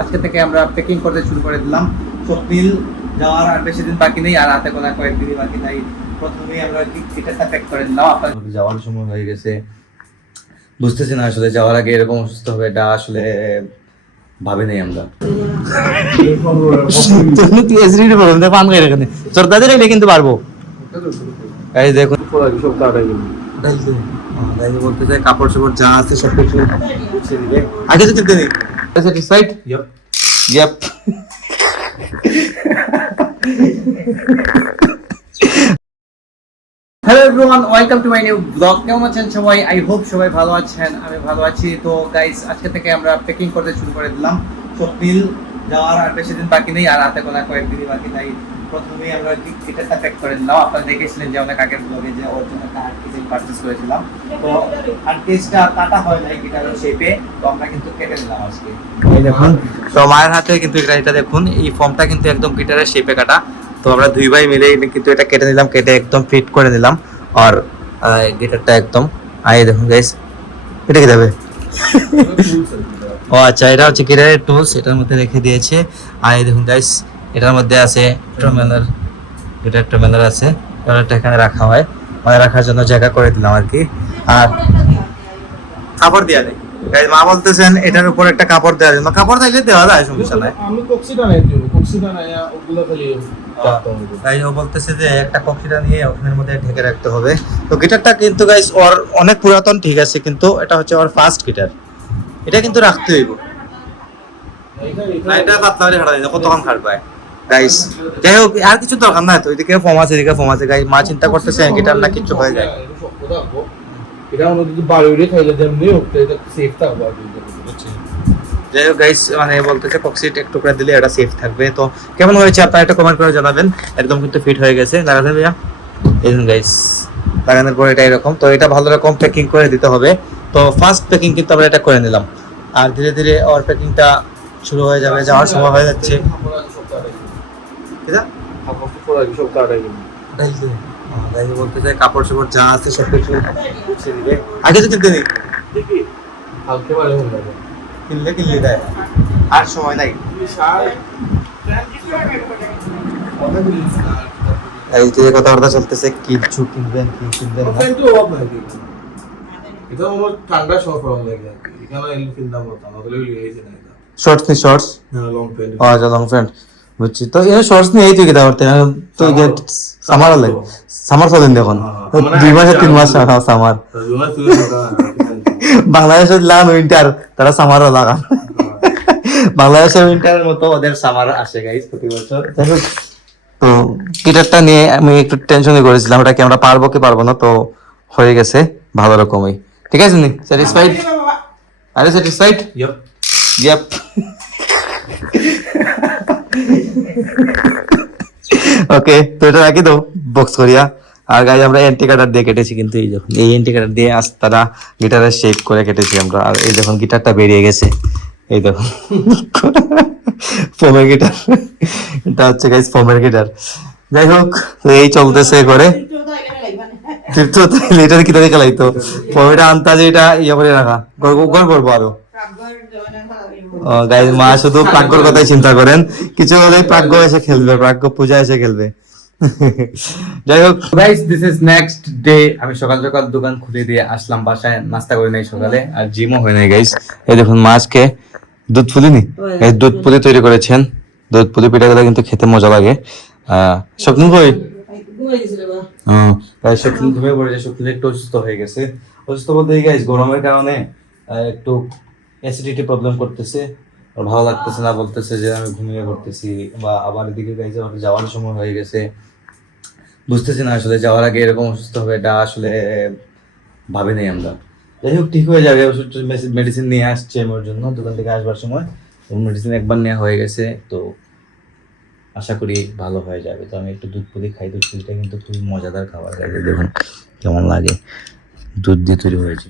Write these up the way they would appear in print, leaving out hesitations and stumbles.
আজকে থেকে আমরা প্যাকিং করতে শুরু করে দিলাম। স্বপ্নিল যাওয়ার আর বেশি দিন বাকি নেই, আর হাতে গোনা কয়েকদিনই বাকি। তাই প্রথমেই আমরা টিকিটটা প্যাক করে দিলাম। আপনাদের যাওয়ার সময় হয়ে গেছে, বুঝতেছি না আসলে যাওয়ার আগে এরকম অসুস্থ হবে এটা আসলে ভাবি নাই আমরা। কিন্তু পারবো এই দেখুন বলতে চাই কাপড় চোপড় যা আছে সব কিছু আগে তো কিনতে নেই। Satisfied? Yep. Hello everyone, welcome to my new blog. কেমন আছেন সবাই? আই হোপ সবাই ভালো আছেন, আমি ভালো আছি। তো গাইস আজকে থেকে আমরা প্যাকিং করতে শুরু করে দিলাম। স্বপ্নিল যাওয়ার আর বেশি দিন বাকি নেই, আর হাতে গোনা কয়েকদিনই বাকি। তাই প্রথমেই আমরা টিকিটটা প্যাক করে দিলাম। আপনারা দেখেছিলেন যে অনেক আগের ব্লগে যে ওর জন্য একটা আর্টিকেল পারচেজ করেছিলাম। তো আর্টিকেলটা কাটা হয় নাই গিটারের শেপে, তো আমরা কিন্তু কেটে দিলাম আজকে। এই দেখুন, তো মায়ের হাতে কিন্তু এটা দেখুন, এই ফর্মটা কিন্তু একদম গিটারের শেপে কাটা। তো আমরা দুই ভাই মিলে কিন্তু এটা কেটে নিলাম, কেটে একদম ফিট করে নিলাম। আর গিটারটা একদম আই দেখুন গাইস, এটা কি দেবে? ও আচ্ছা, এটা হচ্ছে গিটারের টুলস, এটার মধ্যে রেখে দিয়েছে। আর এই দেখুন গাইস, এটার মধ্যে আছে ট্রমেলার, গিটার ট্রমেলার আছে, এটা এখানে রাখা হয়, মানে রাখার জন্য জায়গা করে দিলাম আর কি। আর কাপড় দেওয়া নেই গাইস, মা বলতেছেন এটার উপর একটা কাপড় দেওয়ার জন্য। কাপড় দিলে দেওয়া যায়, সমস্যা নাই। আমি কক্সিটা নাই দিব, কক্সিটা নাই ওগুলো খালি গাইস ও বলতেছে যে একটা কক্সিটা নিয়ে ওখানের মধ্যে ঢেকে রাখতে হবে। তো গিটারটা কিন্তু গাইস ওর অনেক পুরাতন, ঠিক আছে, কিন্তু এটা হচ্ছে ওর ফার্স্ট গিটার, এটা কিন্তু রাখতে হইব না। এটা পাতলা করে হাঁটা দিন, কতক্ষণ খাটবে গাইস। যাই হোক, আর কিছু দরকার নাই তো, এদিকে ফর্ম আছে, এদিকে ফর্ম আছে। গাইস মা চিন্তা করতেছে গিটার না কিছু হয়ে যায়। এটা আমরা যদি বাড়িতে খাইলে যেমনি হোক এটা সেফ থাকবে আর কি। যাই হোক গাইস, মানে বলতেছে কক্সিট এক টুকরা দিলে এটা সেফ থাকবে। তো কেমন হয়েছে আপনারা একটা কমেন্ট করে জানাবেন। একদম কিন্তু ফিট হয়ে গেছে, লাগাতে ভাইয়া। এই গাইস লাগানোর পর এটা এরকম, তো এটা ভালো রকম প্যাকিং করে দিতে হবে। তো ফার্স্ট প্যাকিং কিন্তু আমরা এটা করে নিলাম, আর ধীরে ধীরে ওর প্যাকিংটা শুরু হয়ে যাবে, যাওয়ার সময় হয়ে যাচ্ছে। বলতে চাই কাপড় চোপড় যা আছে সব কিছু আগে তো কিনতে নেই, কিনলে দেয়, আর সময় নাই। এই যে কথাবার্তা চলতেছে, কিছু কিনবেন কি কিনবেন না। এটা আমার ঠান্ডা শর্ট রং লাগে এখানে এল কিনতাম না, তাহলে ওই হয়েছে না। এটা শর্টস নি শর্টস, হ্যাঁ লং প্যান্ট। আচ্ছা লং প্যান্ট বুঝছি। তো এই শর্টস নি এই তুই কি দাওরতে তো যে সামার লাগে, সামার চলেন দেখুন 2 মাস 3 মাস সামার। বাংলাদেশের লাগান উইন্টার, তারা সামারও লাগান। বাংলাদেশের উইন্টারের মতো ওদের সামার আসে গাইস প্রতি বছর। তো গিটারটা নিয়ে আমি একটু টেনশনই করেছিলাম, এটা কি আমরা পারবো কি পারবো না। তো হয়ে গেছে ভালো রকমই, ঠিক আছে নি? স্যাটিসফাইড? আরে স্যাটিসফাইড? ইয়েপ। ওকে, তো এটা রাখি দাও বক্স করিয়া। আর গাইজ আমরা এন্টি কাটার দিয়ে কেটেছি, কিন্তু এই দেখুন এই এন্টি কাটার দিয়ে আজ তারা গিটারের শেপ করে কেটেছি আমরা। আর এই দেখুন গিটারটা বেরিয়ে গেছে, এই দেখুন ফোমের গিটার, এটা হচ্ছে গাইজ ফোমের গিটার। যাই হোক, তো এই চলতেছে করে এটা কি তাদের খেলাইতো ফোমেটা আনতাজে, এটা ইয়ে করে রাখা গড় করবো আরো। গাইজ মা শুধু প্রাজ্ঞর কথাই চিন্তা করেন, কিছু হলেই প্রাজ্ঞ এসে খেলবে, প্রাজ্ঞ পূজা এসে খেলবে। যাই হোক guys, this is next day. আমি সকাল সকাল দোকান খুলে দিয়ে আসলাম বাসায়, নাস্তা করে নাই সকালে, আর জিমও হয় নাই গাইস। এই দেখুন মাছকে দুধ পুলি নি, এই দুধ পুলি তৈরি করেছেন। দুধ পুলি পিঠাগুলো কিন্তু খেতে মজা লাগে। স্বপ্ন কই? তাই স্বপ্ন ঘুমিয়ে পড়েছে, স্বপ্ন একটু অসুস্থ হয়ে গেছে। অসুস্থ বলতে গাইস গরমের কারণে একটু অ্যাসিডিটি প্রবলেম করতেছে, আর ভালো লাগতেছে না, বলতেছে যে আমি ঘুমিয়ে পড়তেছি। বা আবার এদিকে গাইছে যাওয়ার সময় হয়ে গেছে, বুঝতেছি না আসলে যাওয়ার আগে এরকম অসুস্থ হবে এটা আসলে ভাবি নাই আমরা। যাই হোক, ঠিক হয়ে যাবে। ওষুধ মেডিসিন নিয়ে আসছে আমার জন্য দোকান থেকে আসবার সময়, মেডিসিন একবার নেওয়া হয়ে গেছে, তো আশা করি ভালো হয়ে যাবে। তো আমি একটু দুধ পুলি খাই, দুধ পুলিটা কিন্তু খুবই মজাদার খাবার। গাইছে দেখুন কেমন লাগে, দুধ দিয়ে তৈরি হয়েছে।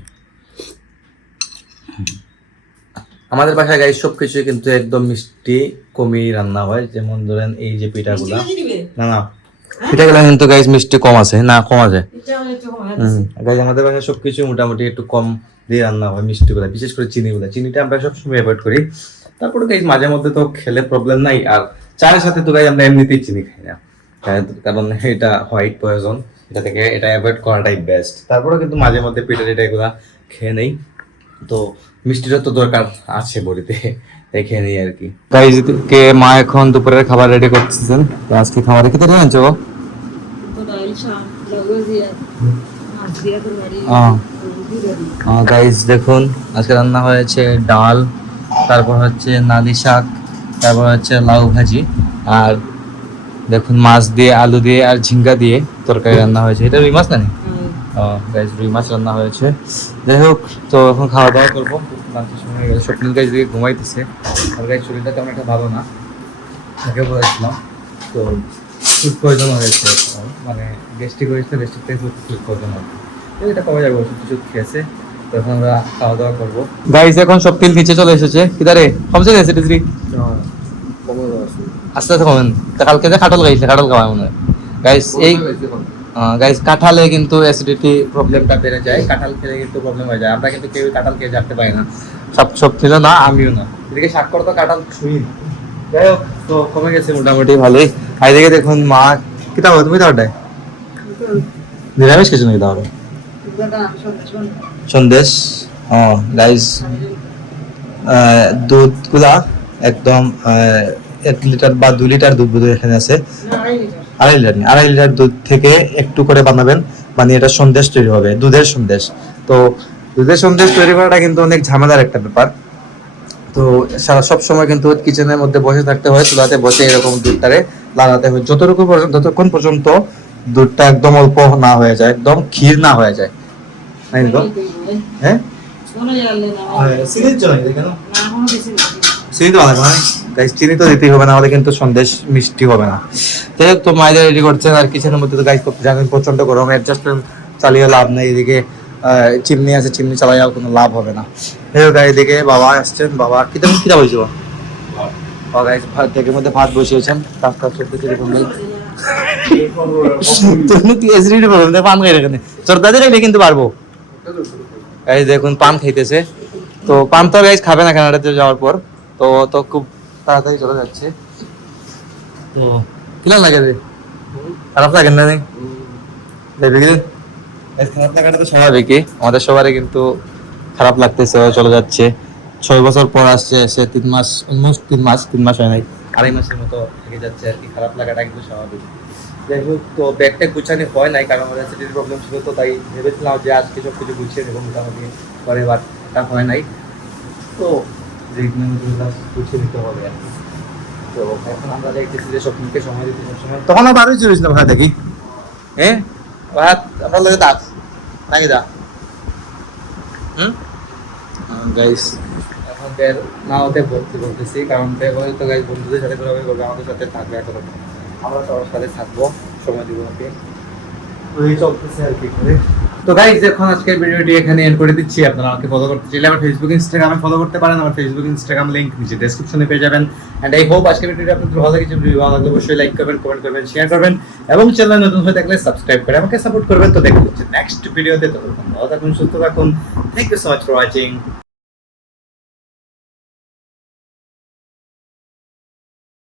আমাদের বাসায় গাইস সবকিছু কিন্তু একদম মিষ্টি কমই রান্না হয়। যেমন ধরেন এই যে পিঠাগুলা, না পিঠাগুলা কিন্তু গাইস মিষ্টি কম আছে, না কম আছে। গাইস আমাদের বাসায় সবকিছু মোটামুটি একটু কম দিয়ে রান্না হয় মিষ্টিগুলা, বিশেষ করে চিনিগুলা। চিনিটা আমরা সবসময় অ্যাভয়েড করি। তারপরে গাইজ মাঝে মধ্যে তো খেলে প্রবলেম নাই, আর চায়ের সাথে তো গাইজ আমরা এমনিতেই চিনি খাই না, কারণ এটা হোয়াইট পয়জন, এটা থেকে এটা অ্যাভয়েড করাটাই বেস্ট। তারপরে কিন্তু মাঝে মধ্যে পিঠা টিঠা এগুলা খেয়ে নেই, তো মিষ্টিরও তো দরকার আছে বড়িতে, তাই খেয়ে নেই আর কি। গাইজ কে মা এখন দুপুরের খাবার রেডি করতেছেন, তো আজকে খাবারে কি তৈরি আনছো? গাইজ দেখুন আজকে রান্না হয়েছে ডাল, তারপর হচ্ছে নালি শাক, তারপর হচ্ছে লাউ ভাজি, আর দেখুন মাছ দিয়ে আলু দিয়ে আর ঝিঙ্গা দিয়ে তরকারি রান্না হয়েছে। এটা রুই মাছ না? গাইজ রুই মাছ রান্না হয়েছে। যাই হোক, তো এখন খাওয়া দাওয়া করবো, লাঞ্চের সময় হয়ে গেছে। স্বপ্নিল গাইজ দিকে ঘুমাইতেছে, আর গাইজ শরীরটা তেমন একটা ভালো না, তাকে বলেছিলাম, তো ফুড পয়জন হয়েছে, মানে গ্যাস্ট্রিক হয়েছে, গ্যাস্ট্রিক থেকে ফুড পয়জন হবে, এটা কমে যাবে, ওষুধ টষুধ খেয়েছে। তখন আমরা খাওয়া দাওয়া করবো। গাইজ এখন স্বপ্নিল নিচে চলে এসেছে, কিদারে কমছে গেছে ডিগ্রি আস্তে আস্তে কমেন। তা কালকে যে কাঁঠাল খাইছে, কাঁঠাল খাওয়া মনে হয় গাইজ। এই গাইজ কাঁঠালে কিন্তু অ্যাসিডিটি প্রবলেমটা বেড়ে যায়, কাঁঠাল খেলে কিন্তু প্রবলেম হয়ে যায়। আমরা কিন্তু কেউ কাঁঠাল খেয়ে জানতে পারি না, সব ছিল না, আমিও না, এদিকে স্বাক্ষর তো কাঁঠাল ছুঁই। যাই হোক, তো কমে গেছে মোটামুটি ভালোই। আর এদিকে দেখুন মা কি দাও তুমি, দাওটাই নিরামিষ কিছু নাকি দাও? সন্দেশ। ও গাইজ দুধগুলা একদম 1 লিটার বা 2 লিটার দুধ বোধহয় এখানে আছে, 2.5 লিটার দুধ থেকে একটু করে বানাবেন, বানিয়ে এটা সন্দেশ তৈরি হবে, দুধের সন্দেশ। তো দুধের সন্দেশ তৈরি করাটা কিন্তু অনেক ঝামেলার একটা ব্যাপার, তো সব সময় কিন্তু কিচেনের মধ্যে বসে থাকতে হয়, চুলাতে বসে এরকম দুধটারে লাগাতে হয়, যতক্ষণ পর্যন্ত দুধটা একদম অল্প না হয়ে যায়, একদম ক্ষীর না হয়ে যায়। হ্যাঁ চিনি তো আলাদা নয় গাইস, চিনি তো দিতেই হবে, না হলে কিন্তু সন্দেশ মিষ্টি হবে না। যাই হোক, তো মাইদা রেডি করছেন, আর কিচেনের মধ্যে তো গাইস জানেন প্রচন্ড গরম, অ্যাডজাস্টমেন্ট চালিয়ে লাভ নেই, এদিকে চিমনি আছে, চিমনি চালাইয়াও কোনো লাভ হবে না। যাই হোক, এদিকে বাবা আসছেন, বাবা কি তেমন খিদা হয়েছিল, গাইস ভাতের মধ্যে ভাত বসিয়েছেন, কাজ কাজ করতে এরকম তুমি কি এসিডিটি প্রবলেম, পান খাই এখানে সরদাদি রেখে কিন্তু পারবো। গাইস দেখুন পান খাইতেছে, তো পান তো গাইস খাবে না কানাডাতে যাওয়ার পর, তো তো খুব তাড়াতাড়ি চলে যাচ্ছে। তো কিলা লাগে রে, খারাপ লাগে না? খারাপ লাগাটা তো স্বাভাবিকই, আমাদের সবারই কিন্তু খারাপ লাগতেছে, চলে যাচ্ছে। 6 বছর পর আসছে, এসে 3 মাস, অলমোস্ট 3 মাস হয় নাই, 2.5 মাসের মতো থেকে যাচ্ছে আর কি। খারাপ লাগাটা কিন্তু স্বাভাবিক। যাই হোক, তো ব্যাগটা গুছানো হয় নাই, কারণ আমাদের সিটির প্রবলেম ছিল, তো তাই ভেবেছিলাম যে আজকে সব কিছু গুছিয়ে নেবো মোটামুটি পরে, বাট তা হয় নাই, তো গুছিয়ে নিতে হবে আর কি। তো এখন আমরা দেখতেছি যে স্বপ্নকে সময় দিতে সবসময়, তখন আর বারোই চলিস না ভাই দেখি, হ্যাঁ ভাত আমরা লোকে দাস নাকি দা গাইস। এখন বের না হতে বলতেছি, কারণ তো গাইস বন্ধুদের সাথে ঘোরাঘুরি করবে, আমাদের সাথে থাকবে, এখন আমরা সবার সাথে থাকবো, সময় দিব ওকে, ওই চলতেছে আর কি করে। তো গাইস এখন আজকের ভিডিওটি এখানে এন্ড করে দিচ্ছি। আপনারা আমাকে ফলো করতে চাইলে আমার ফেসবুক ইনস্টাগ্রামে ফলো করতে পারেন, আমার ফেসবুক ইনস্টাগ্রাম লিংক নিচে ডেসক্রিপশনে পেয়ে যাবেন। এন্ড আই হোপ আজকের ভিডিওটি আপনাদের ভালো লেগেছে। ভিডিও ভালো লাগলে অবশ্যই লাইক করবেন, কমেন্ট করবেন, শেয়ার করবেন, এবং চ্যানেল নতুন হয়ে থাকলে সাবস্ক্রাইব করে আমাকে সাপোর্ট করবেন। তো দেখা হচ্ছে নেক্সট ভিডিওতে, ততক্ষণ ভালো থাকুন, সুস্থ থাকুন। Thank you so much for watching.